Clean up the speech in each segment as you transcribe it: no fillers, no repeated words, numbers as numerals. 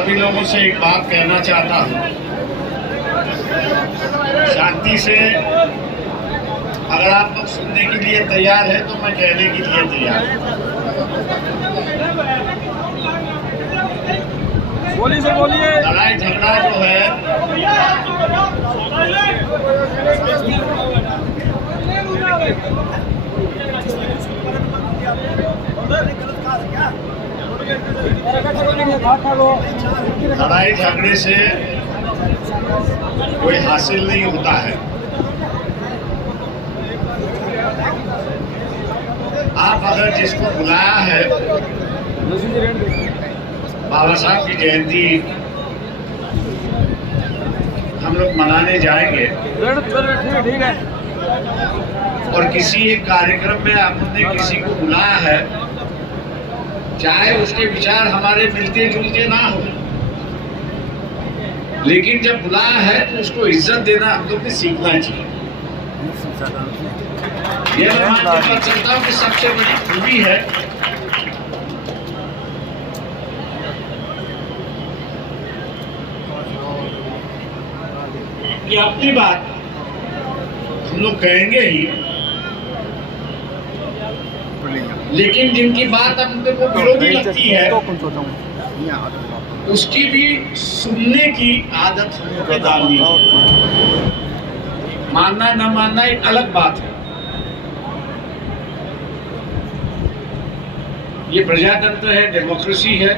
सभी लोगों से एक बात कहना चाहता हूँ। शांति से अगर आप लोग सुनने के लिए तैयार है तो मैं कहने के लिए तैयार हूँ। बोलिए सर, बोलिए। लड़ाई झगड़ा जो है लड़ाई झगड़े से कोई हासिल नहीं होता है। आप अगर जिसको बुलाया है बाबा साहब की जयंती हम लोग मनाने जाएंगे ठीक है। और किसी एक कार्यक्रम में आपने किसी को बुलाया है, चाहे उसके विचार हमारे मिलते जुलते ना हो, लेकिन जब बुलाया है तो उसको इज्जत देना हम लोग को सीखना चाहिए। ये मैं मानकर चलता हूँ कि सबसे बड़ी खूबी है कि अपनी बात हम लोग कहेंगे ही, लेकिन जिनकी बात हमको विरोधी लगती है उसकी भी सुनने की आदत हम लोग को डालनी है। मानना न मानना एक अलग बात है। ये प्रजातंत्र है, डेमोक्रेसी है।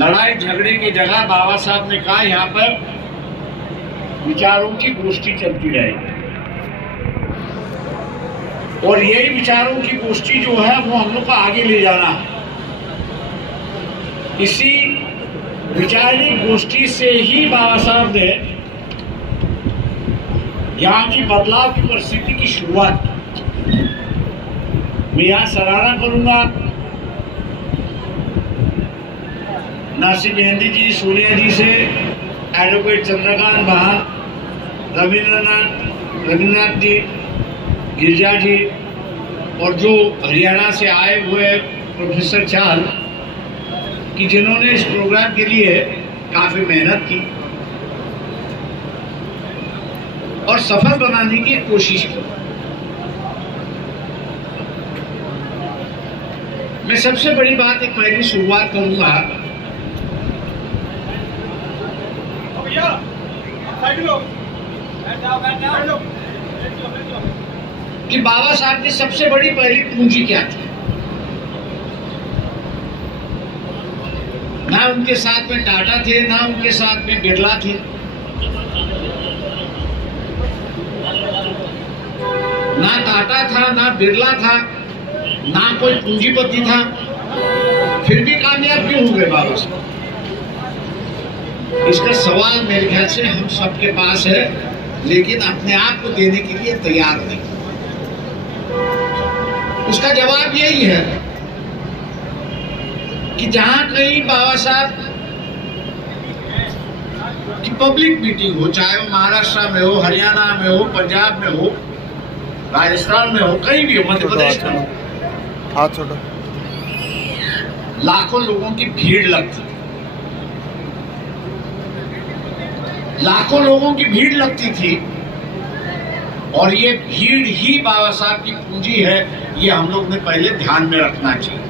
लड़ाई झगड़े की जगह बाबा साहब ने कहा यहाँ पर विचारों की गोष्ठी चलती रहेगी, और यही विचारों की गोष्ठी जो है वो हम लोग को आगे ले जाना है। इसी विचारी गोष्ठी से ही बाबा साहब ने यहाँ की बदलाव की परिस्थिति की शुरुआत की। मैं यहाँ सराहना करूंगा नासिर मेहंदी जी, सोनिया जी से, एडवोकेट चंद्रकांत बहान, रविन्द्रनाथ जी, गिरजा जी, और जो हरियाणा से आए हुए प्रोफेसर चाल, कि जिन्होंने इस प्रोग्राम के लिए काफी मेहनत की और सफल बनाने की कोशिश की। मैं सबसे बड़ी बात एक पहली शुरुआत करूंगा कि बाबा साहब की सबसे बड़ी पहली पूंजी क्या थी। ना उनके साथ में टाटा थे, ना उनके साथ में बिरला थे, ना टाटा था, ना बिरला था, ना कोई पूंजीपति था, फिर भी कामयाब क्यों हो गए बाबा साहब? इसका सवाल मेरे ख्याल से हम सबके पास है, लेकिन अपने आप को देने के लिए तैयार नहीं। उसका जवाब यही है कि जहां कहीं बाबा साहब की पब्लिक मीटिंग हो, चाहे वो महाराष्ट्र में हो, हरियाणा में हो, पंजाब में हो, राजस्थान में हो, कहीं भी हो, मध्य प्रदेश में हो, हाथ छोड़ो, लाखों लोगों की भीड़ लगती, लाखों लोगों की भीड़ लगती थी। और ये भीड़ ही बाबा साहब की पूंजी है, ये हम लोग ने पहले ध्यान में रखना चाहिए।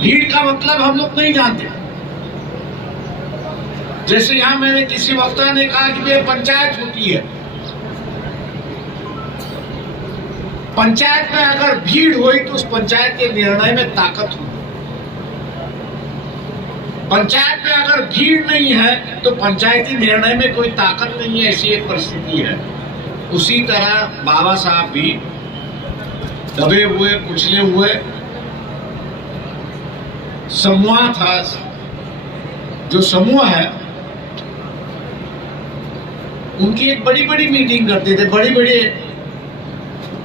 भीड़ का मतलब हम लोग नहीं जानते। जैसे यहां मैंने किसी वक्ता ने कहा कि ये पंचायत होती है, पंचायत में अगर भीड़ हुई तो उस पंचायत के निर्णय में ताकत होगी। पंचायत में अगर भीड़ नहीं है तो पंचायती निर्णय में कोई ताकत नहीं है, ऐसी एक परिस्थिति है। उसी तरह बाबा साहब भी दबे हुए, कुचले हुए समूह था, जो समूह है उनकी एक बड़ी बड़ी मीटिंग करते थे, बड़ी बड़ी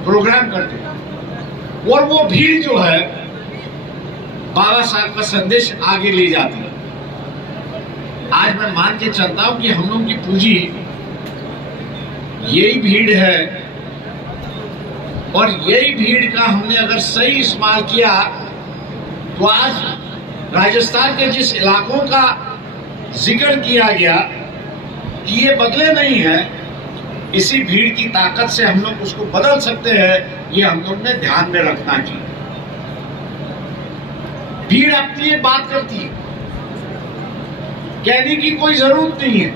प्रोग्राम करते थे, और वो भीड़ जो है बाबा साहब का संदेश आगे ले जाती है। आज मैं मान के चलता हूं कि हम लोगों की पूंजी यही भीड़ है और यही भीड़ का हमने अगर सही इस्तेमाल किया तो आज राजस्थान के जिस इलाकों का जिक्र किया गया कि ये बदले नहीं है, इसी भीड़ की ताकत से हम लोग उसको बदल सकते हैं, ये हम लोग ने ध्यान में रखना चाहिए। भीड़ अपनी एक बात करती है, कहने की कोई जरूरत नहीं है।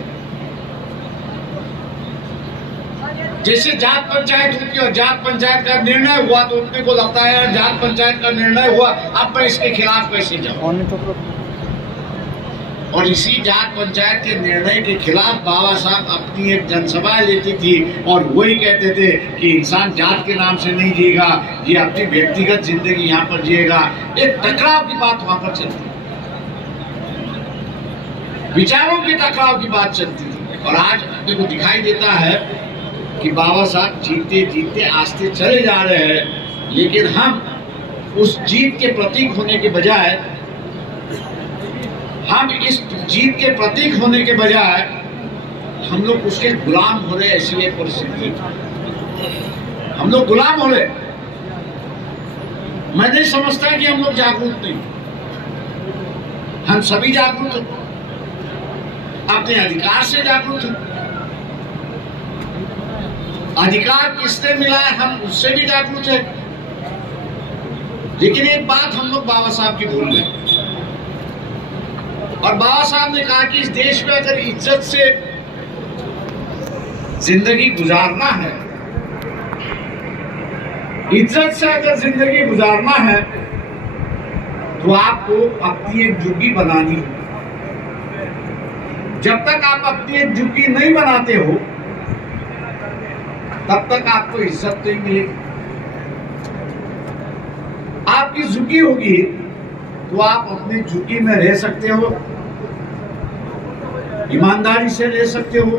जैसे जात पंचायत होती है और जात पंचायत का निर्णय हुआ तो अपने को लगता है जात पंचायत का निर्णय हुआ, अब मैं इसके खिलाफ कैसे जाऊं। और इसी जात पंचायत के निर्णय के खिलाफ बाबा साहब अपनी एक जनसभा लेती थी और वही कहते थे कि इंसान जात के नाम से नहीं जिएगा, ये अपनी व्यक्तिगत जिंदगी यहाँ पर जिएगा। एक टकराव की बात वहां पर चलती, विचारों के टकराव की बात चलती थी। और आज अपने को दिखाई देता है कि बाबा साहब जीतते जीतते आस्ते चले जा रहे हैं, लेकिन हम उस जीत के प्रतीक होने के बजाय हम लोग उसके गुलाम हो रहे। ऐसी एक परिस्थिति, हम लोग गुलाम हो रहे। मैं नहीं समझता कि हम लोग जागरूक नहीं, हम सभी जागरूक हैं, अपने अधिकार से जागरूक हैं। अधिकार किसने मिला है, हम उससे भी जागरूक है। लेकिन एक बात हम लोग बाबा साहब की भूल गए, और बाबा साहब ने कहा कि इस देश में अगर इज्जत से जिंदगी गुजारना है, इज्जत से अगर जिंदगी गुजारना है तो आपको अपनी एक झुग्गी बनानी है। जब तक आप अपनी एक झुग्गी नहीं बनाते हो तब तक आपको इज्जत नहीं मिलेगी। आपकी झुग्गी होगी तो आप अपनी झुग्गी में रह सकते हो, ईमानदारी से रह सकते हो,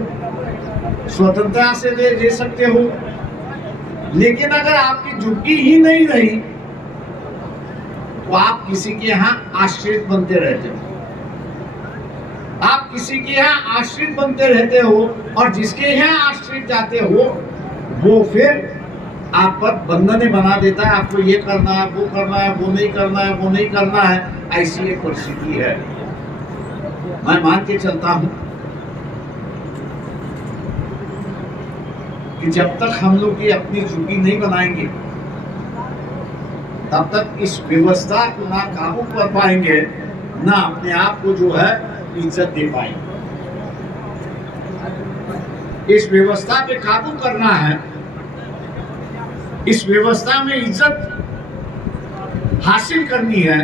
स्वतंत्रता से रह सकते हो। लेकिन अगर आपकी झुग्गी ही नहीं रही तो आप किसी के यहाँ आश्रित बनते रहते हो। आप किसी के यहाँ आश्रित बनते रहते हो और जिसके यहाँ आश्रित जाते हो वो फिर आप पर बंधने बना देता है। आपको ये करना है, वो करना है, वो नहीं करना है, वो नहीं करना है। ऐसी एक परिस्थिति है। मैं मान के चलता हूं कि जब तक हम लोग ये अपनी झुग्गी नहीं बनाएंगे तब तक इस व्यवस्था को ना काबू कर पाएंगे, ना अपने आप को जो है इज्जत दे पाएंगे। इस व्यवस्था पे काबू करना है, इस व्यवस्था में इज्जत हासिल करनी है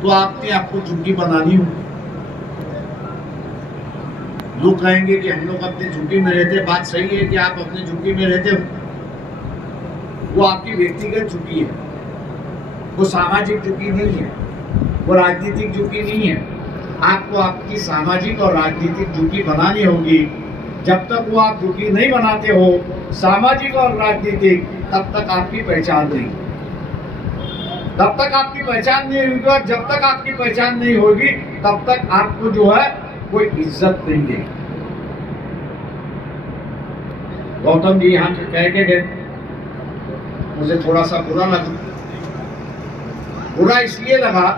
तो आपने आपको झुग्गी बनानी हो। लोग कहेंगे कि हम लोग अपनी झुग्गी में रहते, बात सही है कि आप अपनी झुग्गी में रहते हो, वो आपकी व्यक्तिगत झुग्गी है, वो सामाजिक झुग्गी नहीं है, वो राजनीतिक झुग्गी नहीं है। आपको आपकी सामाजिक और राजनीतिक झुग्गी बनानी होगी। जब तक वो आप झुग्गी नहीं बनाते हो सामाजिक और राजनीतिक, तब तक आपकी पहचान नहीं, तब तक आपकी पहचान नहीं होगी। और जब तक आपकी पहचान नहीं होगी तब तक आपको जो है कोई इज्जत नहीं देगी। गौतम जी यहाँ कह के गए, मुझे थोड़ा सा बुरा लगा। बुरा इसलिए लगा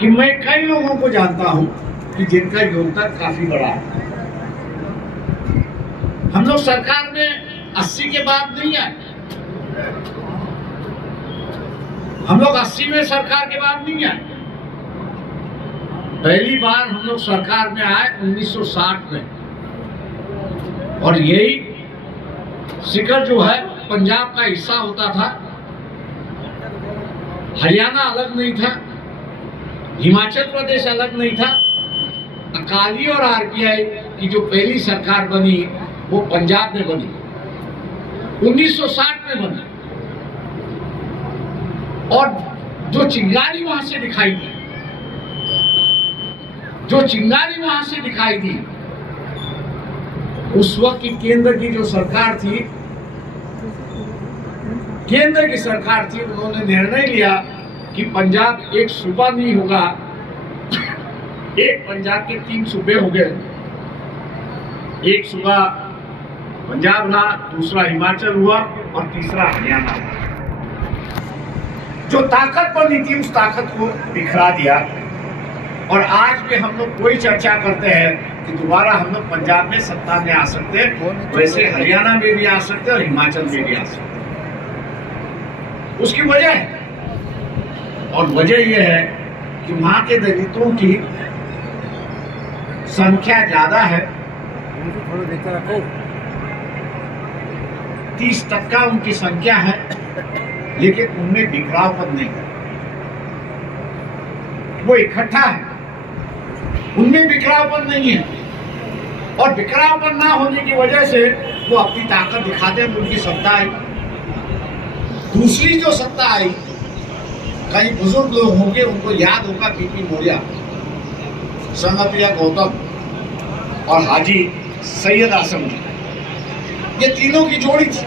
कि मैं कई लोगों को जानता हूं कि जिनका योगदान काफी बड़ा है। हम लोग सरकार में 80 के बाद नहीं आए, हम लोग 80 में सरकार के बाद नहीं आए। पहली बार हम लोग सरकार में आए 1960 में, और यही शिखर जो है पंजाब का हिस्सा होता था। हरियाणा अलग नहीं था, हिमाचल प्रदेश अलग नहीं था। अकाली और आरपीआई की जो पहली सरकार बनी वो पंजाब में बनी, 1960 में बनी। और जो चिंगारी वहां से दिखाई दी, जो चिंगारी वहां से दिखाई दी, उस वक्त की केंद्र की जो सरकार थी, केंद्र की सरकार थी, उन्होंने निर्णय लिया कि पंजाब एक सूबा नहीं होगा। एक पंजाब के 3 सूबे हो गए। एक सूबा पंजाब रहा, दूसरा हिमाचल हुआ और तीसरा हरियाणा हुआ। जो ताकत बनी थी उस ताकत को बिखरा दिया। और आज भी हम लोग कोई चर्चा करते हैं कि दोबारा हम लोग पंजाब में सत्ता में आ सकते हैं, वैसे हरियाणा में भी आ सकते हैं और हिमाचल में भी आ सकते हैं। उसकी वजह है, और वजह यह है कि वहां के दलितों की संख्या ज्यादा है, 30% उनकी संख्या है, लेकिन उनमें बिखरावपन नहीं है। वो इकट्ठा है, उनमें बिखरावपन नहीं है, और बिखरावपन ना होने की वजह से वो अपनी ताकत दिखाते हैं, उनकी सत्ता आई। दूसरी जो सत्ता आई, कई बुजुर्ग लोग होंगे, उनको याद होगा पीपी मौर्य, संगपिया गौतम और हाजी सैयद आसम जी, ये तीनों की जोड़ी थी।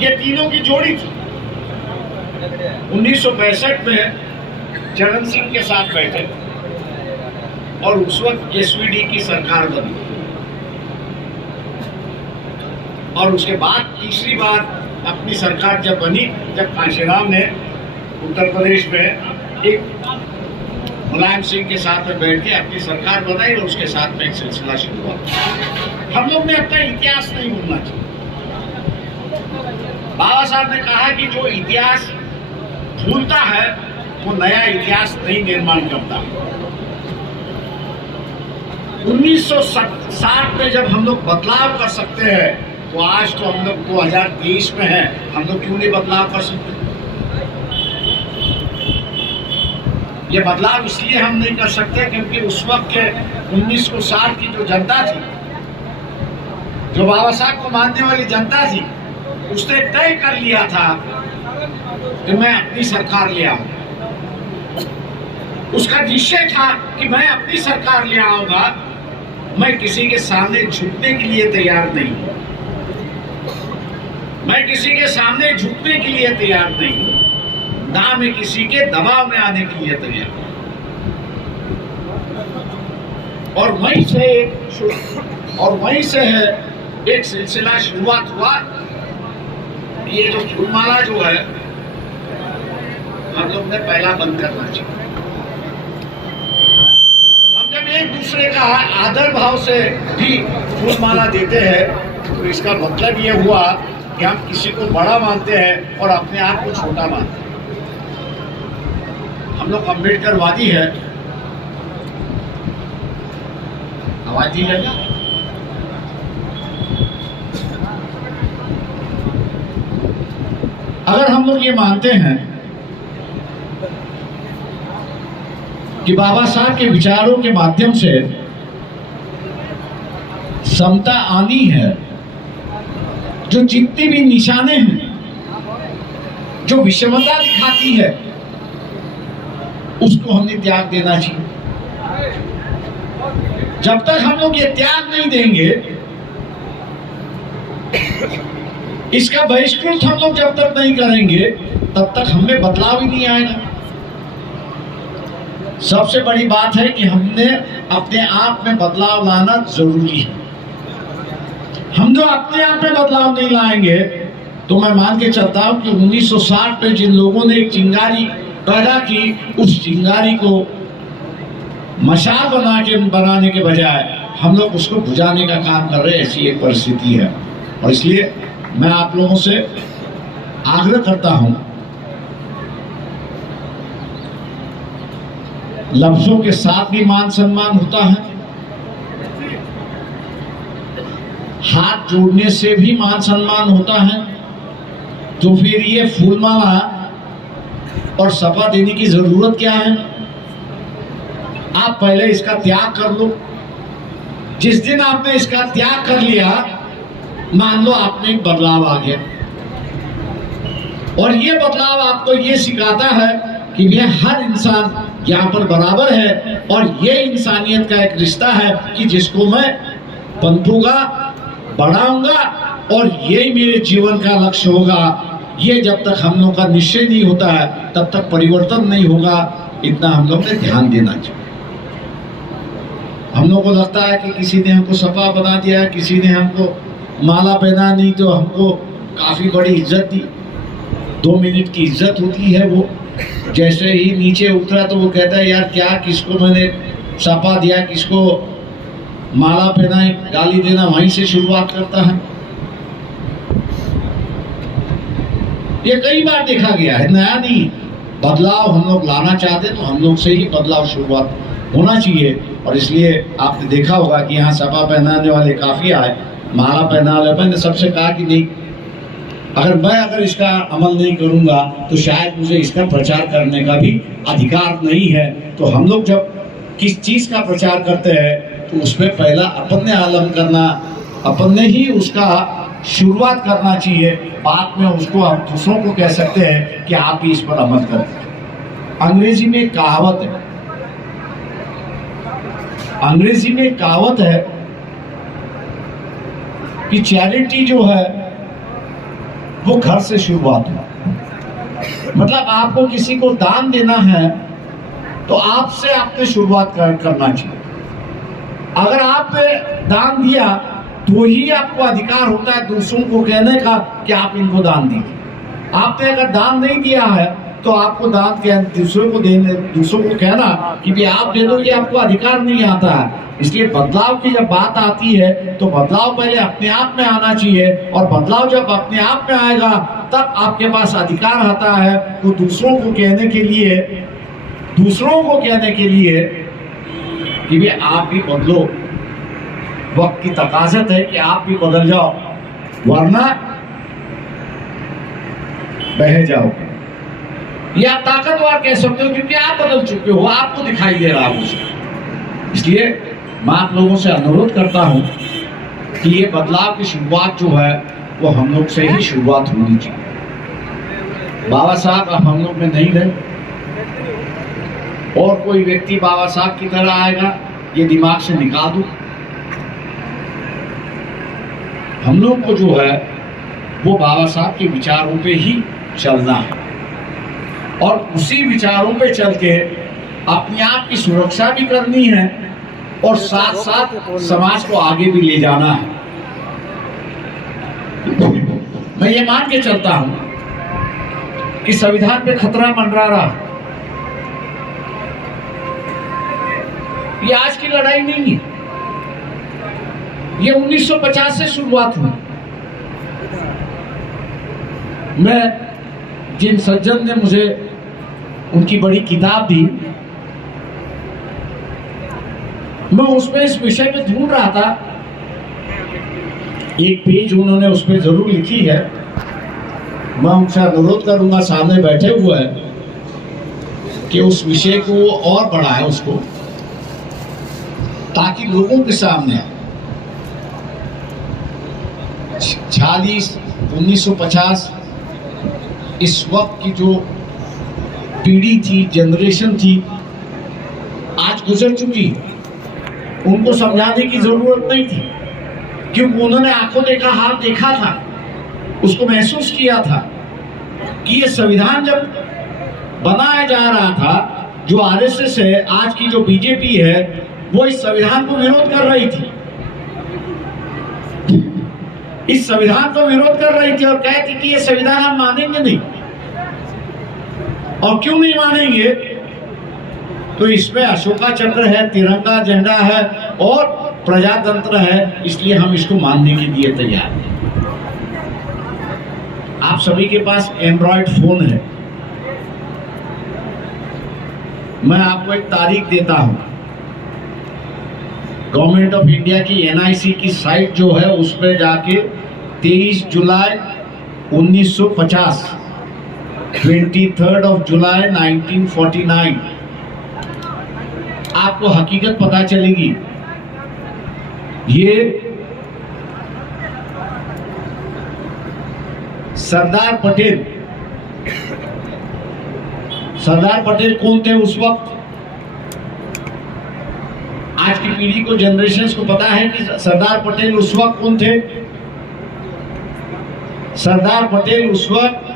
ये तीनों की जोड़ी थी। 1965 में चरण सिंह के साथ बैठे और उस वक्त एसवीडी की सरकार बनी, और उसके बाद तीसरी बार अपनी सरकार जब बनी, जब कांशीराम ने उत्तर प्रदेश में एक मुलायम सिंह के साथ में बैठ के अपनी सरकार बनाई, और उसके साथ में एक सिलसिला शुरू हुआ। हम लोग ने अपना इतिहास नहीं भूलना चाहिए। बाबा साहब ने कहा कि जो इतिहास भूलता है वो नया इतिहास नहीं निर्माण करता। 1960 में जब हम लोग बदलाव कर सकते हैं, तो आज तो हम लोग 2023 में हैं, हम लोग क्यों नहीं बदलाव कर सकते? ये बदलाव इसलिए हम नहीं कर सकते क्योंकि उस वक्त के 1960 की जो जनता थी, जो बाबा साहब को मानने वाली जनता थी, उसने तय कर लिया था कि मैं अपनी सरकार ले आऊंगा। उसका निश्चय था कि मैं अपनी सरकार ले आऊंगा, मैं किसी के सामने झुकने के लिए तैयार नहीं हूं, मैं किसी के सामने झुकने के लिए तैयार नहीं हूं, ना मैं किसी के दबाव में आने के लिए तैयार हूं। और वहीं से है एक सिलसिला शुरुआत हुआ। ये जो फूलमाला जो है, हम लोग ने पहला बंद करना चाहिए। हम जब एक दूसरे का आदर भाव से भी फूलमाला देते हैं, तो इसका मतलब ये हुआ कि हम किसी को बड़ा मानते हैं और अपने आप को छोटा मानते हैं। हम लोग अम्बेडकरवादी है, आवाज दी है। अगर हम लोग ये मानते हैं कि बाबा साहब के विचारों के माध्यम से समता आनी है, जो जितनी भी निशाने हैं, जो विषमता दिखाती है, उसको हमने त्याग देना चाहिए। जब तक हम लोग ये त्याग नहीं देंगे, इसका बहिष्कृत हम लोग जब तक नहीं करेंगे, तब तक हमें बदलाव ही नहीं आएगा। सबसे बड़ी बात है कि हमने अपने आप में बदलाव लाना जरूरी है। हम जो अपने आप में बदलाव नहीं लाएंगे, तो मैं मान के चलता हूं कि 1960 में जिन लोगों ने एक चिंगारी पैदा की, उस चिंगारी को मशाल बनाने के बजाय हम लोग उसको बुझाने का काम कर रहे हैं। ऐसी एक परिस्थिति है, और इसलिए मैं आप लोगों से आग्रह करता हूं, लफ्जों के साथ भी मान सम्मान होता है, हाथ जोड़ने से भी मान सम्मान होता है। तो फिर ये फूलमाला और सपा देने की जरूरत क्या है? आप पहले इसका त्याग कर लो। जिस दिन आपने इसका त्याग कर लिया, मान लो आप में एक बदलाव आ गया, और ये बदलाव आपको ये सिखाता है कि ये हर इंसान यहाँ पर बराबर है, और ये इंसानियत का एक रिश्ता है कि जिसको मैं पनपूंगा, बढ़ाऊंगा, और यही मेरे जीवन का लक्ष्य होगा। ये जब तक हम लोग का निश्चय नहीं होता है, तब तक परिवर्तन नहीं होगा। इतना हम लोग ने ध्यान देना चाहिए। हम लोग को लगता है कि किसी ने हमको सपा बना दिया, किसी ने हमको माला पहना दी तो हमको काफ़ी बड़ी इज्जत दी। 2 मिनट की इज्जत होती है। वो जैसे ही नीचे उतरा तो वो कहता है यार क्या, किसको मैंने सपा दिया, किसको माला पहनाई, गाली देना वहीं से शुरुआत करता है। ये कई बार देखा गया है, नया नहीं। बदलाव हम लोग लाना चाहते तो हम लोग से ही बदलाव शुरुआत होना चाहिए। और इसलिए आपने देखा होगा कि यहाँ सपा पहनाने वाले काफ़ी आए, माला पहना वाले। मैंने सबसे कहा कि नहीं, अगर इसका अमल नहीं करूँगा तो शायद मुझे इसका प्रचार करने का भी अधिकार नहीं है। तो हम लोग जब किस चीज़ का प्रचार करते हैं तो उसमें पहला अपन ने आलम करना, अपन ने ही उसका शुरुआत करना चाहिए। बाद में उसको हम दूसरों को कह सकते हैं कि आप भी इस पर अमल करें। अंग्रेजी में कहावत है कि चैरिटी जो है वो घर से शुरुआत हो। मतलब आपको किसी को दान देना है तो आपसे आपने शुरुआत करना चाहिए। अगर आपने दान दिया तो ही आपको अधिकार होता है दूसरों को कहने का कि आप इनको दान दीजिए। आपने अगर दान नहीं दिया है तो आपको दान दूसरों को कहना कि भी आप दे दो, ये आपको अधिकार नहीं आता है। इसलिए बदलाव की जब बात आती है तो बदलाव पहले अपने आप में आना चाहिए, और बदलाव जब अपने आप में आएगा तब आपके पास अधिकार आता है वो दूसरों को कहने के लिए कि भी आप भी बदलो। वक्त की तकाज़त है कि आप भी बदल जाओ, वरना बह जाओगे। या ताकतवर कह सकते हो क्योंकि आप बदल चुके हो, आपको दिखाई दे रहा है मुझे। इसलिए मैं आप लोगों से अनुरोध करता हूं कि ये बदलाव की शुरुआत जो है वो हम लोग से ही शुरुआत होनी चाहिए। बाबा साहब अब हम लोग में नहीं रहे, और कोई व्यक्ति बाबा साहब की तरह आएगा, ये दिमाग से निकाल दो। हम लोग को जो है वो बाबा साहब के विचारों पे ही चलना है, और उसी विचारों पे चल के अपने आप की सुरक्षा भी करनी है और साथ साथ समाज को आगे भी ले जाना है। मैं ये मान के चलता हूं कि संविधान पे खतरा मंडरा रहा। ये आज की लड़ाई नहीं है, ये 1950 से शुरुआत हुई। मैं जिन सज्जन ने मुझे उनकी बड़ी किताब दी, मैं उसमें इस विषय में ढूंढ रहा था। एक पेज उन्होंने उस पर जरूर लिखी है। मैं उनसे अनुरोध करूंगा, सामने बैठे हुए हैं, कि उस विषय को और बढ़ाए उसको, ताकि लोगों के सामने 1950 इस वक्त की जो पीढ़ी थी, जनरेशन थी, आज गुजर चुकी। उनको समझाने की जरूरत नहीं थी, क्योंकि उन्होंने आंखों देखा हाथ देखा था, उसको महसूस किया था कि ये संविधान जब बनाया जा रहा था, जो आरएसएस है, आज की जो बीजेपी है, वो इस संविधान को विरोध कर रही थी। इस संविधान को विरोध कर रही थी और कहती कि ये संविधान हम मानेंगे नहीं। और क्यों नहीं मानेंगे? तो इसमें अशोका चक्र है, तिरंगा झंडा है और प्रजातंत्र है, इसलिए हम इसको मानने के लिए तैयार हैं। आप सभी के पास एंड्रॉइड फोन है। मैं आपको एक तारीख देता हूं। गवर्नमेंट ऑफ इंडिया की एनआईसी की साइट जो है उस पर जाके 23 जुलाई 1950, 23rd of July 1949 आपको हकीकत पता चलेगी। ये सरदार पटेल कौन थे उस वक्त? आज की पीढ़ी को, जनरेशंस को पता है कि सरदार पटेल उस वक्त कौन थे? सरदार पटेल उस वक्त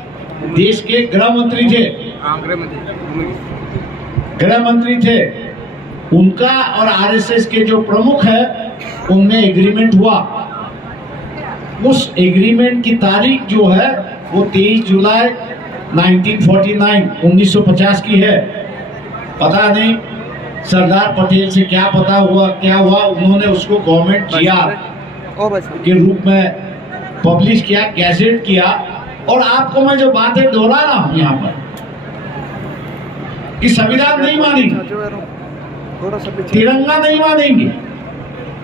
देश के गृह मंत्री थे। गृह मंत्री थे, उनका और आरएसएस के जो प्रमुख है उनमें एग्रीमेंट हुआ। उस एग्रीमेंट की तारीख जो है वो 23 जुलाई 1950 की है। पता नहीं सरदार पटेल से क्या पता हुआ क्या हुआ, उन्होंने उसको गवर्नमेंट जीआर के रूप में पब्लिश किया, गैजेट किया। और आपको मैं जो बातें दोहरा रहा हूं यहाँ पर कि संविधान नहीं मानेंगे, तिरंगा नहीं मानेंगे,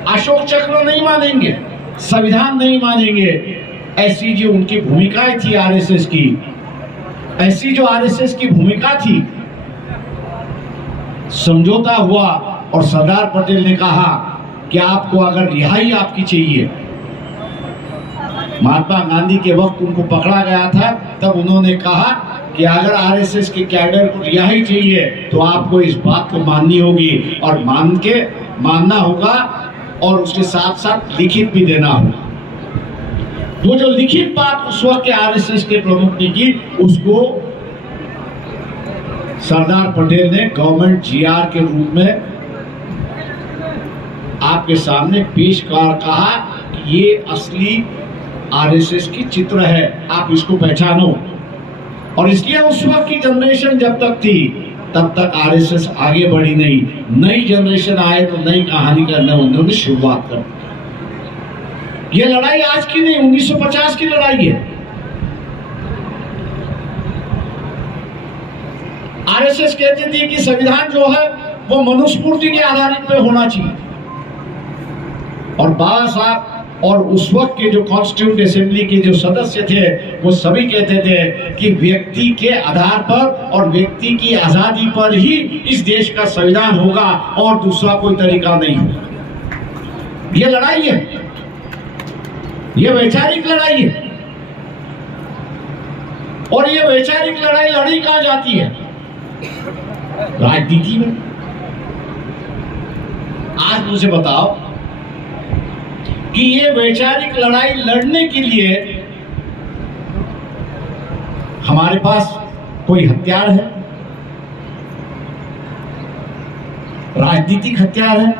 अशोक चक्र नहीं मानेंगे, संविधान नहीं मानेंगे, ऐसी जो उनकी भूमिकाएं थी आरएसएस की, ऐसी जो आरएसएस की भूमिका थी, समझौता हुआ और सरदार पटेल ने कहा कि आपको अगर रिहाई आपकी चाहिए, महात्मा गांधी के वक्त उनको पकड़ा गया था, तब उन्होंने कहा कि अगर आरएसएस के कैडर को रिहाई चाहिए तो आपको इस बात को माननी होगी और मानना होगा और उसके साथ साथ लिखित भी देना होगा। वो जो लिखित बात उस वक्त के आरएसएस के प्रमुख ने की, उसको सरदार पटेल ने गवर्नमेंट जीआर के रूप में आपके सामने पेश कर कहा कि ये असली आरएसएस की चित्र है, आप इसको पहचानो। और इसलिए उस वक्त की जनरेशन जब तक थी तब तक आरएसएस आगे बढ़ी नहीं। नई जनरेशन आए तो नई कहानी करने उन्होंने शुरुआत कर। ये लड़ाई आज की नहीं, 1950 की लड़ाई है। आरएसएस कहती थी कि संविधान जो है वो मनुस्मृति के आधारित पे होना चाहिए, और बाबा साहब और उस वक्त के जो कॉन्स्टिट्यूंट असेंबली के जो सदस्य थे वो सभी कहते थे कि व्यक्ति के आधार पर और व्यक्ति की आजादी पर ही इस देश का संविधान होगा और दूसरा कोई तरीका नहीं होगा। ये लड़ाई है, ये वैचारिक लड़ाई है। और ये वैचारिक लड़ाई लड़ी कहां जाती है? राजनीति में। आज मुझे बताओ कि ये वैचारिक लड़ाई लड़ने के लिए हमारे पास कोई हथियार है? राजनीतिक हथियार है?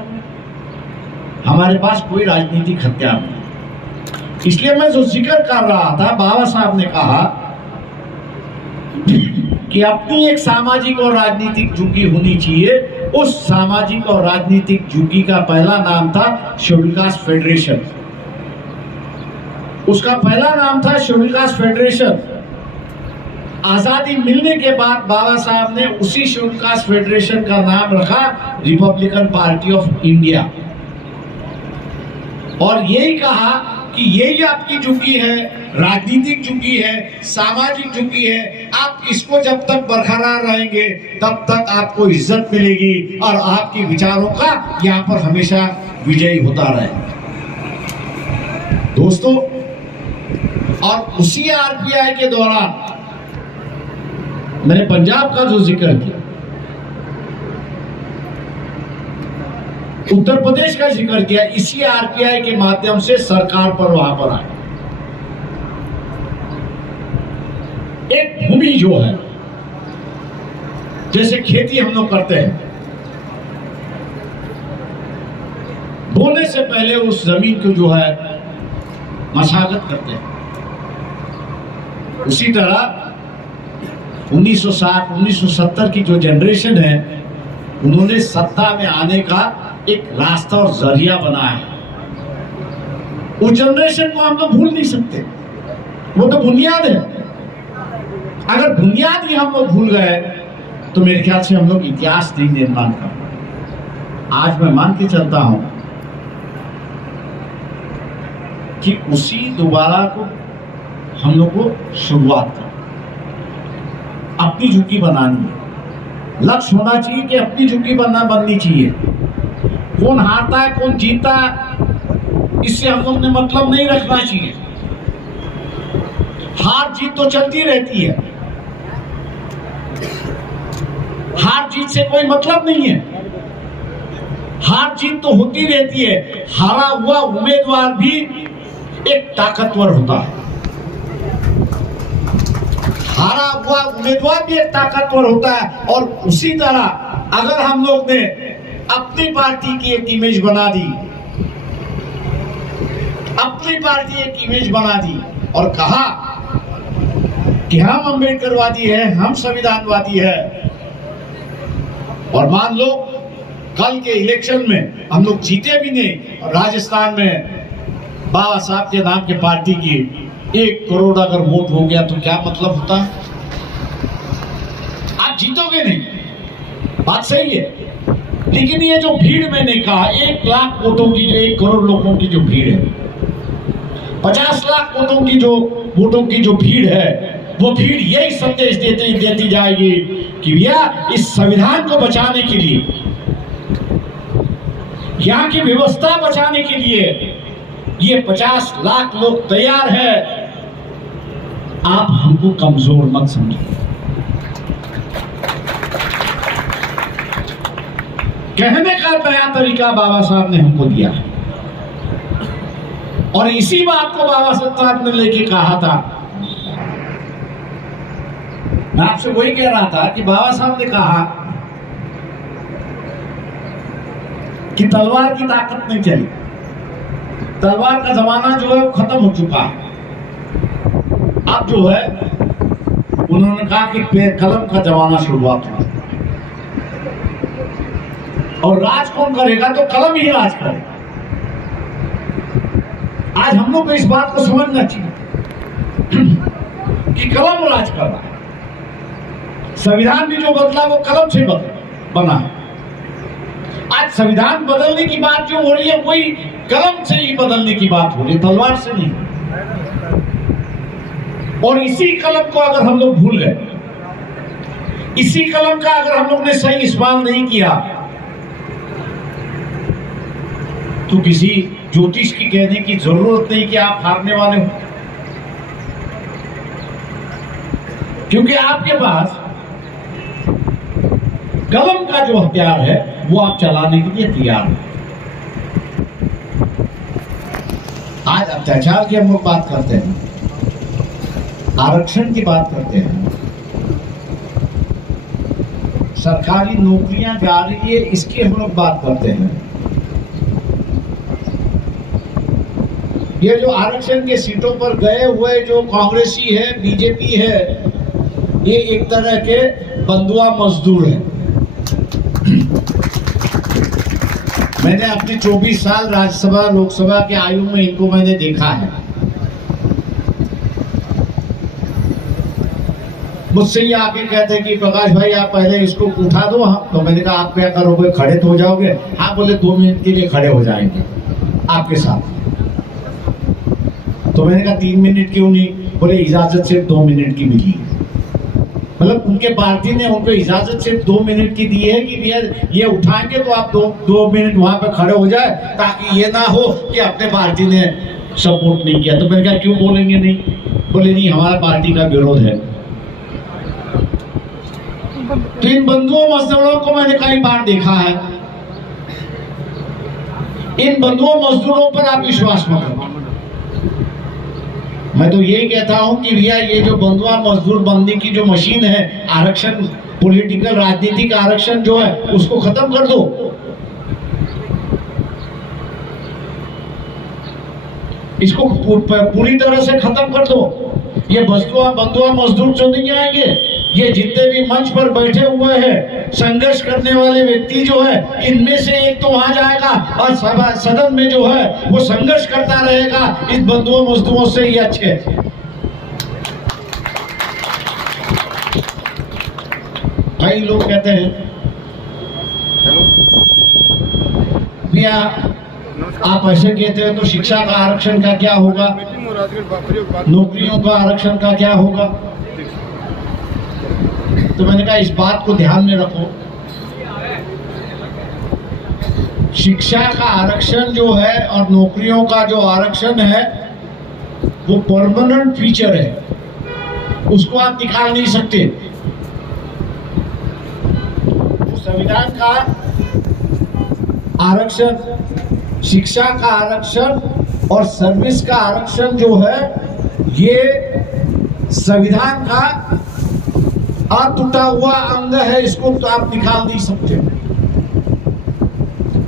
हमारे पास कोई राजनीतिक हथियार नहीं। इसलिए मैं जो जिक्र कर रहा था, बाबा साहब ने कहा कि अपनी एक सामाजिक और राजनीतिक झुकी होनी चाहिए। उस सामाजिक और राजनीतिक झुकी का पहला नाम था शेड्यूल कास्ट फेडरेशन। उसका पहला नाम था शेड्यूल कास्ट फेडरेशन। आजादी मिलने के बाद बाबा साहब ने उसी शेड्यूल कास्ट फेडरेशन का नाम रखा रिपब्लिकन पार्टी ऑफ इंडिया, और यही कहा कि यही आपकी झुकी है, राजनीतिक झुकी है, सामाजिक झुकी है। आप इसको जब तक बरकरार रहेंगे तब तक आपको इज्जत मिलेगी और आपके विचारों का यहाँ पर हमेशा विजयी होता रहेगा। दोस्तों, और उसी आरपीआई के दौरान मैंने पंजाब का जो जिक्र किया, उत्तर प्रदेश का जिक्र किया, इसी आरपीआई के माध्यम से सरकार पर वहां पर आए। एक भूमि जो है, जैसे खेती हम लोग करते हैं, बोने से पहले उस जमीन को जो है मशागत करते हैं, उसी तरह 1960-1970 की जो जनरेशन है उन्होंने सत्ता में आने का एक रास्ता और जरिया बनाया है। उस जनरेशन को हम तो भूल नहीं सकते, वो तो बुनियाद है। अगर बुनियाद ही हम लोग भूल गए तो मेरे ख्याल से हम लोग इतिहास नहीं निर्माण कर। आज मैं मान के चलता हूं कि उसी दोबारा को हम लोग को शुरुआत कर, अपनी झुकी बनानी है। लक्ष्य होना चाहिए कि अपनी झुकी बननी चाहिए। कौन हारता है कौन जीतता है इससे हम लोग ने मतलब नहीं रखना चाहिए। हार जीत तो चलती रहती है, हार जीत से कोई मतलब नहीं है। हार जीत तो होती रहती है। हारा हुआ उम्मीदवार भी एक ताकतवर होता है। हारा हुआ उम्मीदवार भी एक ताकतवर होता है। और उसी तरह अगर हम लोग ने अपनी पार्टी की एक इमेज बना दी, अपनी पार्टी एक इमेज बना दी और कहा कि हम अम्बेडकरवादी है, हम संविधानवादी है, और मान लो कल के इलेक्शन में हम लोग जीते भी नहीं और राजस्थान में बाबा साहब के नाम के पार्टी की 1 करोड़ अगर वोट हो गया तो क्या मतलब होता है? आप जीतोगे नहीं, बात सही है। लेकिन ये जो भीड़ मैंने कहा 1 लाख वोटों की, जो 1 करोड़ लोगों की जो भीड़ है, 50 लाख वोटों की जो भीड़ है, वो भीड़ यही संदेश देती जाएगी कि भैया इस संविधान को बचाने के लिए, यहाँ की व्यवस्था बचाने के लिए ये 50 लाख लोग तैयार है। आप हमको कमजोर मत समझिए। कहने का नया तरीका बाबा साहब ने हमको दिया है और इसी बात को बाबा साहब ने लेके कहा था। मैं आपसे वही कह रहा था कि बाबा साहब ने कहा कि तलवार की ताकत नहीं चली, तलवार का जमाना जो है वो खत्म हो चुका है। अब जो है उन्होंने कहा कि कलम का जमाना शुरुआत हुआ और राज कौन करेगा? तो कलम ही राज करेगा। आज हम लोग को इस बात को समझना चाहिए कि कलम राज कर रहा है। संविधान भी जो बदला वो कलम से बना है। आज संविधान बदलने की बात जो हो रही है वही कलम से ही बदलने की बात हो रही है, तलवार से नहीं। और इसी कलम को अगर हम लोग भूल गए, इसी कलम का अगर हम लोग ने सही इस्तेमाल नहीं किया तो किसी ज्योतिष की कहने की जरूरत नहीं कि आप हारने वाले हो, क्योंकि आपके पास कलम का जो हथियार है वो आप चलाने के लिए तैयार हैं। आज अत्याचार की हम लोग बात करते हैं, आरक्षण की बात करते हैं, सरकारी नौकरियां जा रही है इसकी हम लोग बात करते हैं। ये जो आरक्षण के सीटों पर गए हुए जो कांग्रेसी है, बीजेपी है, ये एक तरह के बंधुआ मजदूर है। मैंने अपनी 24 साल राज्यसभा लोकसभा के आयु में इनको मैंने देखा है। मुझसे ही आके कहते कि प्रकाश भाई आप पहले इसको उठा दो। हाँ, तो मैंने कहा आप क्या करोगे, खड़े तो हो जाओगे? हाँ बोले 2 मिनट के लिए खड़े हो जाएंगे आपके साथ। तो मैंने कहा 3 मिनट क्यों नहीं? बोले इजाजत सिर्फ 2 मिनट की मिली। मतलब उनके पार्टी ने उनको इजाजत सिर्फ 2 मिनट की दी है कि भैया ये उठाएंगे तो आप 2 मिनट वहां पे खड़े हो जाए, ताकि ये ना हो कि अपने पार्टी ने सपोर्ट नहीं किया। तो मैंने कहा क्यों बोलेंगे नहीं? बोले नहीं हमारा पार्टी का विरोध है। तो इन बंधुओं मजदूरों को मैंने कई बार देखा है। इन बंधुओं मजदूरों पर आप विश्वास मत करो। मैं तो यही कहता हूं कि भैया ये जो बंधुआ मजदूर बनने की जो मशीन है, आरक्षण, पॉलिटिकल राजनीतिक आरक्षण जो है उसको खत्म कर दो। इसको पूरी तरह से खत्म कर दो। ये बंधुआ मजदूर जो नहीं आएंगे, ये जितने भी मंच पर बैठे हुए हैं संघर्ष करने वाले व्यक्ति जो है, इनमें से एक तो वहां जाएगा और सदन में जो है वो संघर्ष करता रहेगा। इस बंधुओं मजदूरों से ही अच्छे। कई लोग कहते हैं भैया आप ऐसे कहते हो तो शिक्षा का आरक्षण का क्या होगा, नौकरियों का आरक्षण का क्या होगा? तो मैंने कहा इस बात को ध्यान में रखो, शिक्षा का आरक्षण जो है और नौकरियों का जो आरक्षण है वो परमानेंट फीचर है, उसको आप निकाल नहीं सकते। संविधान का आरक्षण, शिक्षा का आरक्षण और सर्विस का आरक्षण जो है ये संविधान का टूटा हुआ अंग है, इसको तो आप निकाल नहीं सकते।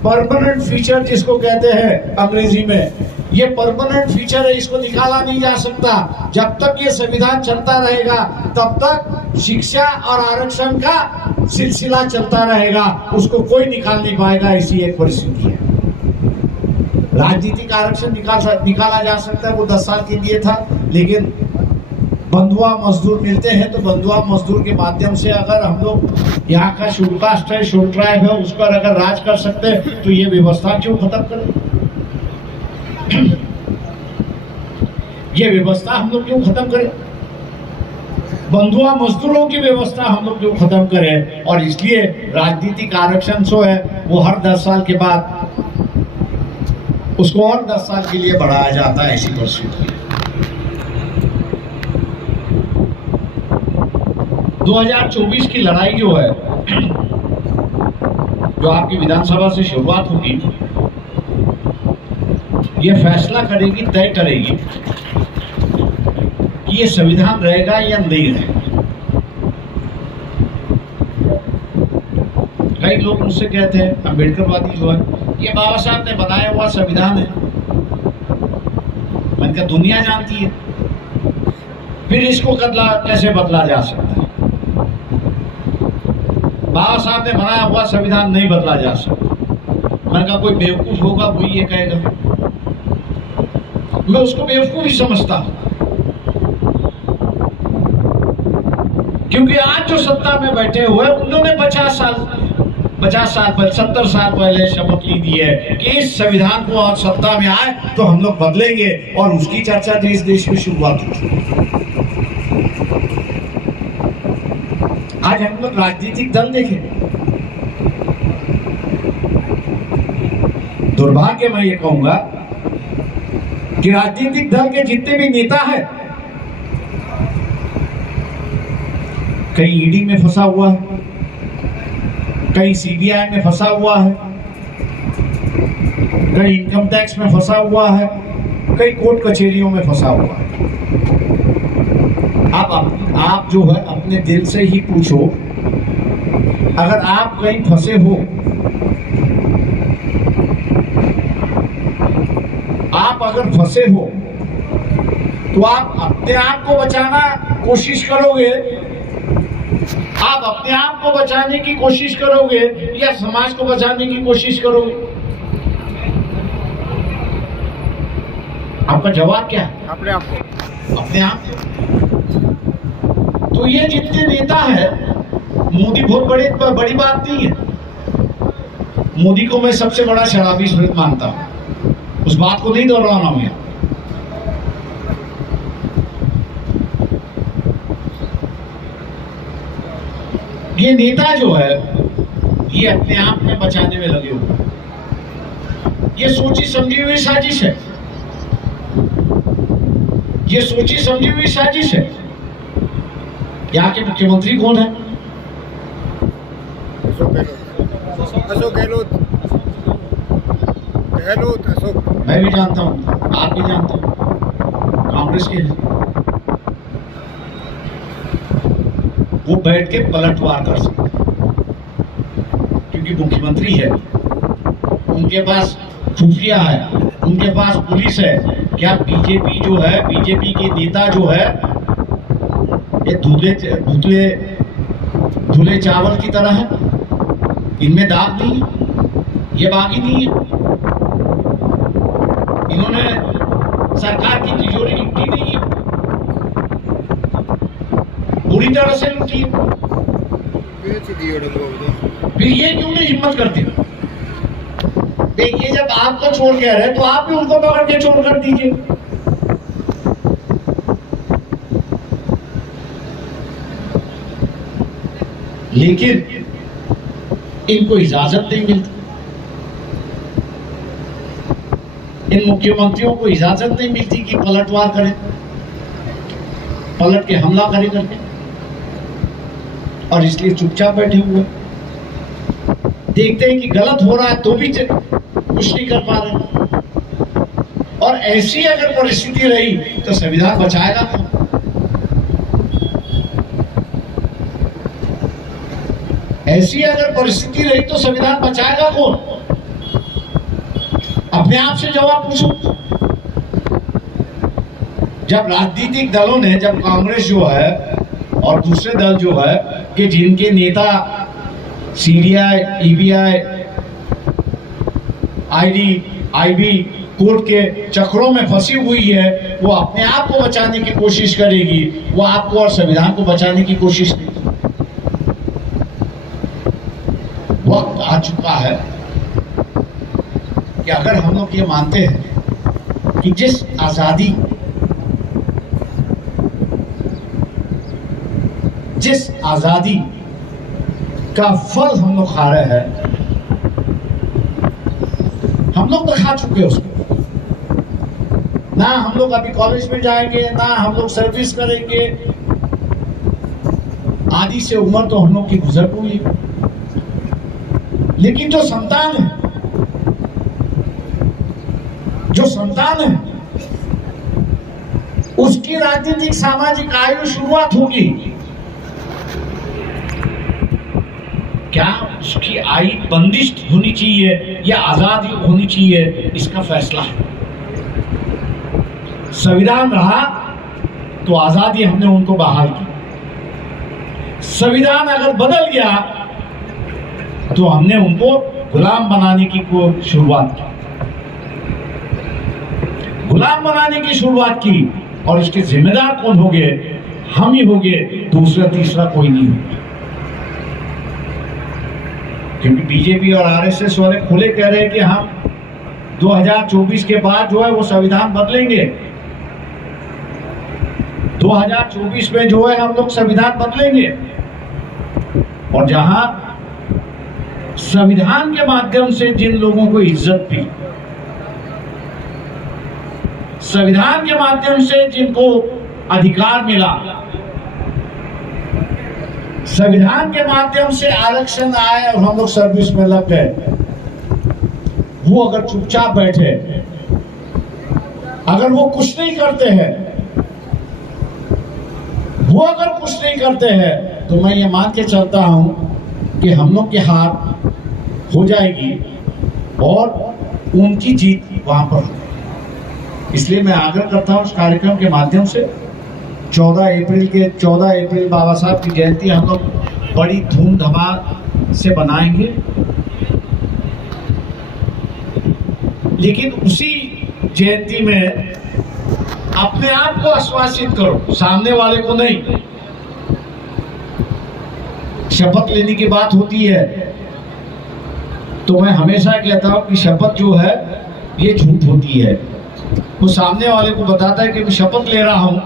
परमानेंट फीचर जिसको कहते हैं अंग्रेजी में, ये परमानेंट फीचर है, इसको निकाला नहीं जा सकता। जब तक ये संविधान चलता रहेगा तब तक शिक्षा और आरक्षण का सिलसिला चलता रहेगा, उसको कोई निकाल नहीं पाएगा। ऐसी एक परिस्थिति है। राजनीतिक आरक्षण निकाला जा सकता है, वो 10 साल के लिए था, लेकिन बंधुआ मजदूर मिलते हैं तो बंधुआ मजदूर के माध्यम से अगर हम लोग यहाँ का शेड्यूल कास्ट है, शेड्यूल ट्राइब है, उस पर अगर राज कर सकते हैं तो ये व्यवस्था क्यों खत्म करें? ये व्यवस्था हम लोग क्यों खत्म करें? बंधुआ मजदूरों की व्यवस्था हम लोग क्यों खत्म करें? और इसलिए राजनीतिक आरक्षण जो है वो हर 10 साल के बाद उसको और 10 साल के लिए बढ़ाया जाता है। ऐसी परिस्थिति 2024 की लड़ाई जो है, जो आपकी विधानसभा से शुरुआत होगी, ये फैसला करेगी, तय करेगी कि ये संविधान रहेगा या नहीं रहेगा। कई लोग मुझसे कहते हैं, अम्बेडकरवादी जो है, ये बाबा साहब ने बनाया हुआ संविधान है। मैंने कहा दुनिया जानती है, फिर इसको कैसे बदला जा सकता है? बाबा साहब ने बनाया हुआ संविधान नहीं बदला जा सकता। मैंने कहा कोई बेवकूफ होगा वही ये कहेगा। मैं उसको बेवकूफ ही समझता हूं, क्योंकि आज जो सत्ता में बैठे हुए उन्होंने 50 साल 70 साल पहले शपथ ली दी है कि इस संविधान को आज सत्ता में आए तो हम लोग बदलेंगे, और उसकी चर्चा देश में शुरुआत हुई। आज हम लोग राजनीतिक दल देखें, दुर्भाग्य मैं ये कहूंगा कि राजनीतिक दल के जितने भी नेता हैं, कहीं ईडी में फंसा हुआ है, कहीं सीबीआई में फंसा हुआ है, कहीं इनकम टैक्स में फंसा हुआ है, कहीं कोर्ट कचहरियों में फंसा हुआ है। आप जो है अपने दिल से ही पूछो, अगर आप कहीं फंसे हो, आप अगर फंसे हो तो आप अपने आप को बचाना कोशिश करोगे, आप अपने आप को बचाने की कोशिश करोगे या समाज को बचाने की कोशिश करोगे? आपका जवाब क्या है? अपने आप को। अपने आप। तो ये जितने नेता है, मोदी बहुत बड़ी बात नहीं है। मोदी को मैं सबसे बड़ा शराबी मानता हूं, उस बात को नहीं दोहराना हूं। ये नेता जो है ये अपने आप में बचाने में लगे हुए। ये सोची समझी हुई साजिश है, ये सोची समझी हुई साजिश है। यहाँ के मुख्यमंत्री कौन है? अशोक गहलोत। मैं भी जानता हूँ, आप भी जानते हो, कांग्रेस के हैं। वो बैठ के पलटवार कर सकते, क्योंकि मुख्यमंत्री है, उनके पास खुफिया है, उनके पास पुलिस है। क्या बीजेपी जो है, बीजेपी के नेता जो है, ये धुले चावल की तरह है, इनमें दाग नहीं है, ये बागी नहीं है। इन्होंने सरकार की तिजोरी लूटी नहीं है, पूरी तरह से लूटी है। फिर ये क्यों नहीं हिम्मत करते? देखिए, जब आपको चोर कह रहे हैं तो आप भी उनको पकड़ के चोर कर दीजिए। लेकिन इनको इजाजत नहीं मिलती, इन मुख्यमंत्रियों को इजाजत नहीं मिलती कि पलटवार करें, पलट के हमला करें करके, और इसलिए चुपचाप बैठे हुए देखते हैं कि गलत हो रहा है तो भी कुछ नहीं कर पा रहे। और ऐसी अगर परिस्थिति रही तो संविधान बचाएगा। ऐसी अगर परिस्थिति रही तो संविधान बचाएगा कौन? अपने आप से जवाब पूछो। जब राजनीतिक दलों ने, जब कांग्रेस जो है और दूसरे दल जो है कि जिनके नेता CBI, EBI, ID, IB court के चक्रों में फंसी हुई है, वो अपने आप को बचाने की कोशिश करेगी, वो आपको और संविधान को बचाने की कोशिश नहीं। वक्त आ चुका है कि अगर हम लोग ये मानते हैं कि जिस आजादी का फल हम लोग खा रहे हैं, हम लोग तो खा चुके हैं उसको। ना हम लोग अभी कॉलेज में जाएंगे, ना हम लोग सर्विस करेंगे, आधी से उम्र तो हम लोग की गुजर हुई। लेकिन जो संतान है उसकी राजनीतिक सामाजिक आयु शुरुआत होगी। क्या उसकी आयु बंदिश होनी चाहिए या आजादी होनी चाहिए, इसका फैसला है। संविधान रहा तो आजादी हमने उनको बहाल की, संविधान अगर बदल गया तो हमने उनको गुलाम बनाने की शुरुआत की, और इसके जिम्मेदार कौन हो गए? हम ही हो गए, दूसरा तीसरा कोई नहीं होगा। क्योंकि बीजेपी और आरएसएस वाले खुले कह रहे हैं कि हम 2024 के बाद जो है वो संविधान बदलेंगे। 2024 में जो है हम लोग संविधान बदलेंगे, और जहां संविधान के माध्यम से जिन लोगों को इज्जत थी, संविधान के माध्यम से जिनको अधिकार मिला, संविधान के माध्यम से आरक्षण आए और हम लोग सर्विस में लग गए, वो अगर चुपचाप बैठे, अगर वो कुछ नहीं करते हैं, तो मैं ये मान के चलता हूं कि हम लोग की हार हो जाएगी और उनकी जीत वहां पर होगी। इसलिए मैं आग्रह करता हूं इस कार्यक्रम के माध्यम से 14 अप्रैल बाबा साहब की जयंती हम लोग बड़ी धूमधाम से बनाएंगे, लेकिन उसी जयंती में अपने आप को आश्वासित करो, सामने वाले को नहीं। शपथ लेने की बात होती है तो मैं हमेशा कहता हूं कि शपथ जो है ये झूठ होती है। वो सामने वाले को बताता है कि मैं शपथ ले रहा हूं,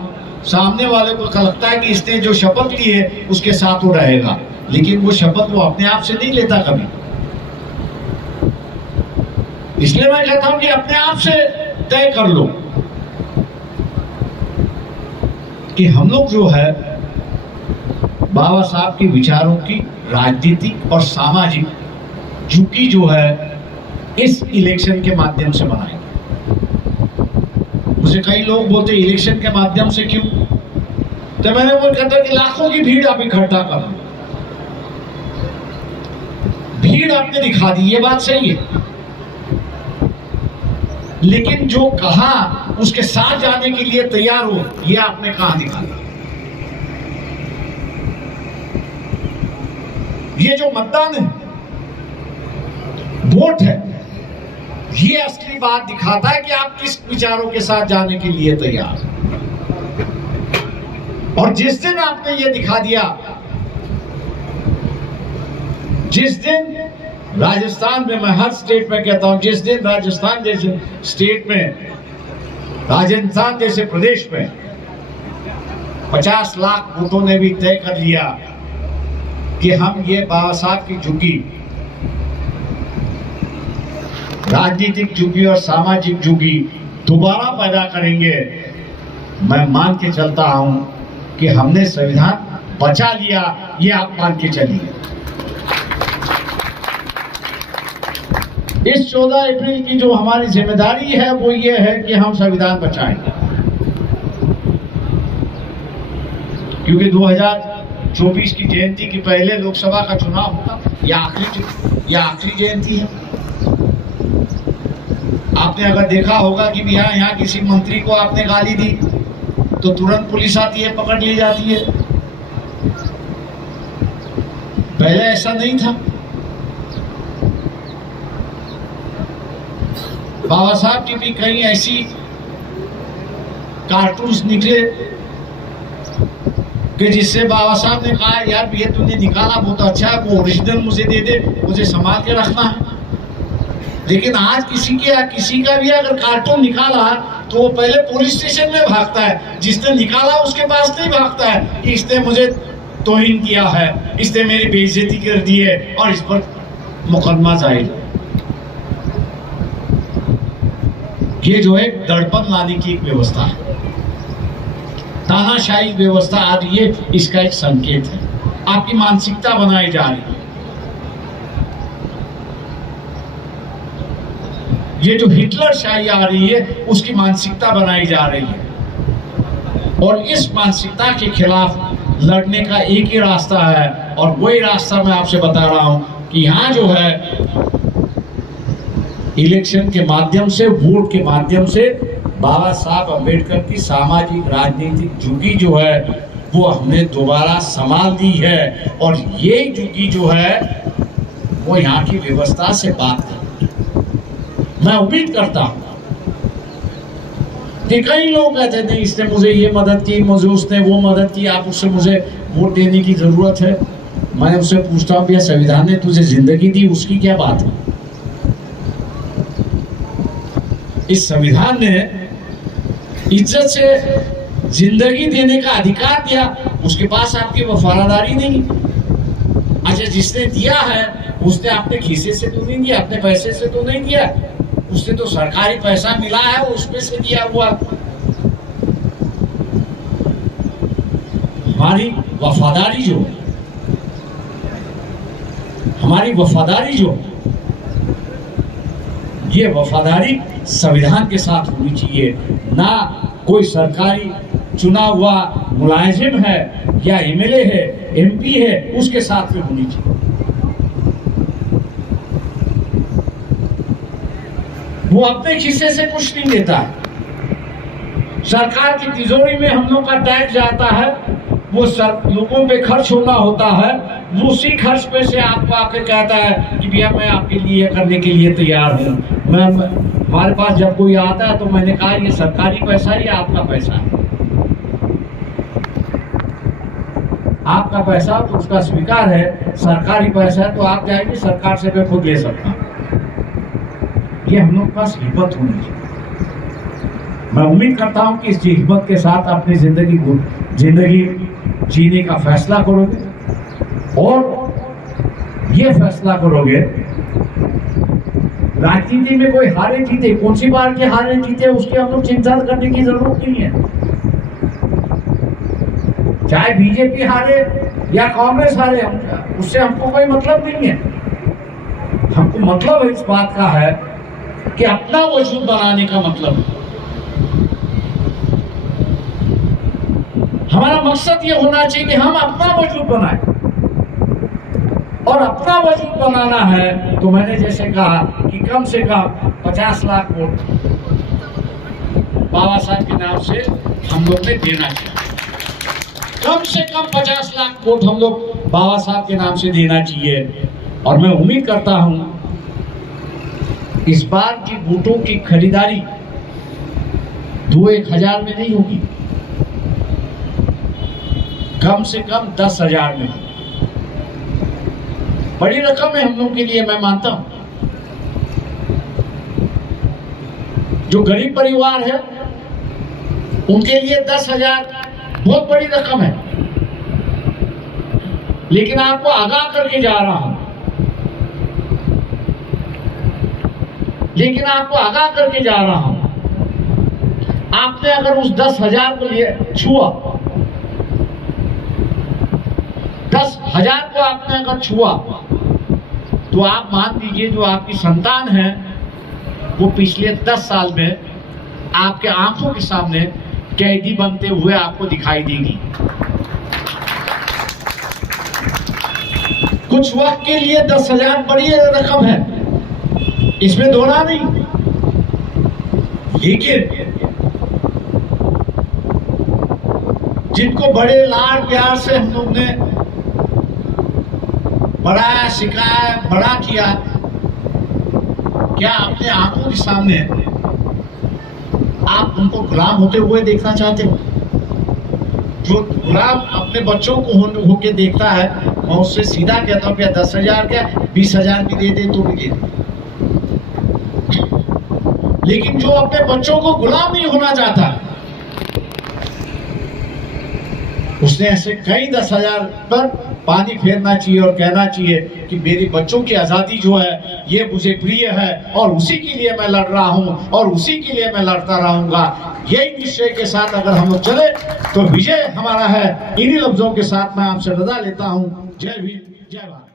सामने वाले को लगता है कि इसने जो शपथ ली है उसके साथ वो रहेगा, लेकिन वो शपथ वो अपने आप से नहीं लेता कभी। इसलिए मैं कहता हूं कि अपने आप से तय कर लो कि हम लोग जो है बाबा साहब के विचारों की राजनीतिक और सामाजिक झुकी जो है इस इलेक्शन के माध्यम से बनाएंगे। मुझे कई लोग बोलते इलेक्शन के माध्यम से क्यों, तो मैंने वो कहता कि लाखों की भीड़ आप इकट्ठा कर, भीड़ आपने दिखा दी, ये बात सही है, लेकिन जो कहा उसके साथ जाने के लिए तैयार हो, ये आपने कहां दिखा दिया। ये जो मतदान है, वोट है, ये असली बात दिखाता है कि आप किस विचारों के साथ जाने के लिए तैयार हैं। और जिस दिन आपने ये दिखा दिया, जिस दिन राजस्थान में, मैं हर स्टेट में कहता हूं, जिस दिन राजस्थान जैसे स्टेट में, राजस्थान जैसे प्रदेश में 50 लाख वोटों ने भी तय कर लिया कि हम ये बाबा साहब की झुकी, राजनीतिक झुकी और सामाजिक झुकी दोबारा पैदा करेंगे, मैं मान के चलता हूं कि हमने संविधान बचा लिया, ये आप मान के चलिए। इस 14 अप्रैल की जो हमारी जिम्मेदारी है वो ये है कि हम संविधान बचाएंगे, क्योंकि 24 की जयंती के पहले लोकसभा का चुनाव होगा, या आखिरी जयंती है। आपने अगर देखा होगा कि यहाँ किसी मंत्री को आपने गाली दी तो तुरंत पुलिस आती है, पकड़ ली जाती है। पहले ऐसा नहीं था। बाबा साहब की भी कई ऐसी कार्टून्स निकले कि जिससे बाबा साहब ने कहा यार ये तूने निकाला बहुत अच्छा है, वो ओरिजिनल मुझे दे दे, मुझे संभाल के रखना है। लेकिन आज किसी का भी अगर कार्टून निकाला तो वो पहले पुलिस स्टेशन में भागता है, जिसने निकाला उसके पास नहीं भागता है कि इसने मुझे तौहीन किया है, इसने मेरी बेइज्जती कर दी है और इस पर मुकदमा जारी। ये जो है दड़पण लाने की एक व्यवस्था है, तानाशाही व्यवस्था आ रही है, इसका एक संकेत है। आपकी मानसिकता बनाई जा रही है। ये जो हिटलर शाही आ रही है उसकी मानसिकता बनाई जा रही है, और इस मानसिकता के खिलाफ लड़ने का एक ही रास्ता है, और वही रास्ता मैं आपसे बता रहा हूं कि यहाँ जो है इलेक्शन के माध्यम से, वोट के माध्यम से बाबा साहब अम्बेडकर की सामाजिक राजनीतिक झुग्गी जो है वो हमने दोबारा संभाल दी है, और ये झुग्गी जो है वो यहाँ की व्यवस्था से बात है। मैं उम्मीद करता हूं कि कई लोग कहते नहीं इसने मुझे ये मदद की, मुझे उसने वो मदद की, आप उससे मुझे वोट देने की जरूरत है। मैं उससे पूछता हूं भैया संविधान ने तुझे जिंदगी दी, उसकी क्या बात है? इस संविधान ने इज्जत से जिंदगी देने का अधिकार दिया, उसके पास आपकी वफादारी नहीं। अच्छा, जिसने दिया है उसने अपने खीसे से तो नहीं दिया, अपने पैसे से तो नहीं दिया, उसने तो सरकारी पैसा मिला है उसमें से दिया हुआ। हमारी वफादारी जो ये वफादारी संविधान के साथ होनी चाहिए, ना कोई सरकारी चुना हुआ मुलाजिम है या एमएलए है, एमपी है, उसके साथ में होनी चाहिए। वो अपने खिस्से से कुछ नहीं देता है। सरकार की तिजोरी में हम लोग का टैक्स जाता है, वो लोगों पे खर्च होना होता है, वो उसी खर्च पे से आपको आके कहता है कि भैया मैं आपके लिए करने के लिए तैयार हूँ। हमारे पास जब कोई आता है तो मैंने कहा ये सरकारी पैसा है, ये आपका पैसा है, आपका पैसा तो उसका स्वीकार है, सरकारी पैसा है तो आप जाएंगे सरकार से मैं खुद ले सकता हूँ। ये हम लोग के पास हिम्मत होनी चाहिए। मैं उम्मीद करता हूं कि इस हिम्मत के साथ अपनी जिंदगी जीने का फैसला करोगे, और ये फैसला करोगे राजनीति में कोई हारे जीते, कौन सी बार के हारे जीते उसकी हम लोग चिंता करने की जरूरत नहीं है। चाहे बीजेपी हारे या कांग्रेस हारे, उससे हमको कोई मतलब नहीं है। हमको मतलब इस बात का है कि अपना वजूद बनाने का मतलब है। हमारा मकसद ये होना चाहिए कि हम अपना वजूद बनाएं, और अपना वजूद बनाना है तो मैंने जैसे कहा कि कम से कम 50 लाख वोट बाबा साहब के नाम से हम लोग ने देना चाहिए। कम से कम 50 लाख वोट हम लोग बाबा साहब के नाम से देना चाहिए, और मैं उम्मीद करता हूं इस बार की वोटों की खरीदारी 2-1 हजार में नहीं होगी, कम से कम 10,000 में। बड़ी रकम है हम लोग के लिए, मैं मानता हूं। जो गरीब परिवार है उनके लिए 10,000 बहुत बड़ी रकम है, लेकिन आपको आगाह करके जा रहा हूं, आपने अगर उस 10,000 को लिए छुआ, 10,000 को आपने अगर छुआ, तो आप मान लीजिए जो आपकी संतान है वो पिछले 10 साल में आपके आंखों के सामने कैदी बनते हुए आपको दिखाई देगी। कुछ वक्त के लिए 10,000 बड़ी रकम है, इसमें दोहरा नहीं, लेकिन जिनको बड़े लाड प्यार से हम लोग ने पढ़ाया, सिखाया, बड़ा किया, क्या अपने आंखों के सामने आप उनको गुलाम होते हुए देखना चाहते हो? जो गुलाम अपने बच्चों को होके देखता है, मैं उससे सीधा कहता हूं क्या 10,000 क्या 20,000 भी दे दे तो भी दे दे, लेकिन जो अपने बच्चों को गुलाम नहीं होना चाहता, उसने ऐसे कई 10,000 पर पानी फेरना चाहिए और कहना चाहिए कि मेरी बच्चों की आजादी जो है ये मुझे प्रिय है और उसी के लिए मैं लड़ रहा हूं और उसी के लिए मैं लड़ता रहूंगा। यही निश्चय के साथ अगर हम लोग चले तो विजय हमारा है। इन्हीं लफ्जों के साथ मैं आपसे रजा लेता हूं। जय भीम, जय भारत।